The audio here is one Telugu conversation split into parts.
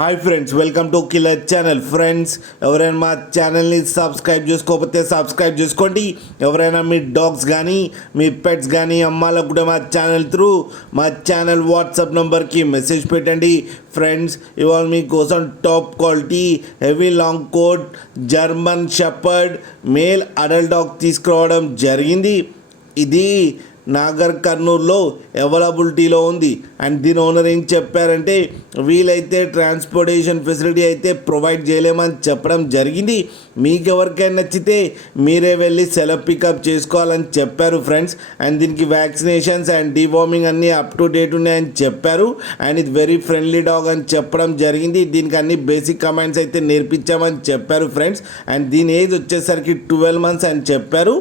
Hi friends, welcome to killer channel. Friends, ఎవరైనా మా ఛానల్ని సబ్స్క్రైబ్ చేసుకోకపోతే సబ్స్క్రైబ్ చేసుకోండి. ఎవరైనా మీ డాగ్స్ కానీ మీ పెట్స్ కానీ అమ్మాలకు కూడా మా ఛానల్ వాట్సాప్ నెంబర్కి మెసేజ్ పెట్టండి. ఫ్రెండ్స్, ఇవాళ మీకోసం top quality heavy long coat German shepherd male adult dog తీసుకురావడం జరిగింది. ఇది నాగర్ కర్నూలులో అవైలబిలిటీలో ఉంది. అండ్ దీని ఓనర్ ఏం చెప్పారంటే, వీలైతే ట్రాన్స్పోర్టేషన్ ఫెసిలిటీ అయితే ప్రొవైడ్ చేయలేమని చెప్పడం జరిగింది. మీకు ఎవరికైనా నచ్చితే మీరే వెళ్ళి సెలవు పికప్ చేసుకోవాలని చెప్పారు ఫ్రెండ్స్. అండ్ దీనికి వ్యాక్సినేషన్స్ అండ్ డివార్మింగ్ అన్నీ అప్ టు డేట్ ఉన్నాయని చెప్పారు. అండ్ ఇది వెరీ ఫ్రెండ్లీ డాగ్ అని చెప్పడం జరిగింది. దీనికి అన్ని బేసిక్ కమాండ్స్ అయితే నేర్పించామని చెప్పారు ఫ్రెండ్స్. అండ్ దీని ఏజ్ వచ్చేసరికి 12 months అని చెప్పారు.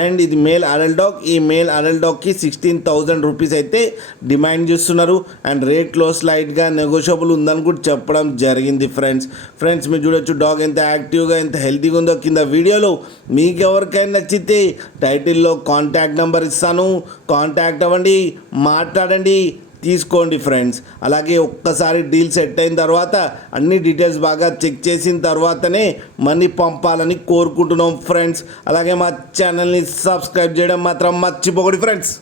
అండ్ ఇది మేల్ అడల్ట్ డాగ్. ఈ మేల్ అడల్ట్ డాగ్కి 16,000 రూపీస్ అయితే డిమాండ్ చేస్తున్నారు. అండ్ రేట్లో స్లైట్గా నెగోషియబుల్ ఉందని కూడా చెప్పడం జరిగింది ఫ్రెండ్స్ మీరు చూడొచ్చు డాగ్ ఎంత యాక్టివ్గా ఎంత హెల్తీగా ఉందో. కింద వీడియోలో మీకు ఎవరికైనా నచ్చితే టైటిల్లో కాంటాక్ట్ నెంబర్ ఇస్తాను, కాంటాక్ట్ అవ్వండి, మాట్లాడండి, తీసుకోండి ఫ్రెండ్స్. అలాగే ఒక్కసారి డీల్ సెట్ అయిన తర్వాత అన్ని డీటెయిల్స్ బాగా చెక్ చేసిన తర్వాతనే మనీ పంపాలని కోరుకుంటున్నాం ఫ్రెండ్స్. అలాగే మా ఛానల్ని సబ్స్క్రైబ్ చేయడం మాత్రం మర్చిపోకండి ఫ్రెండ్స్.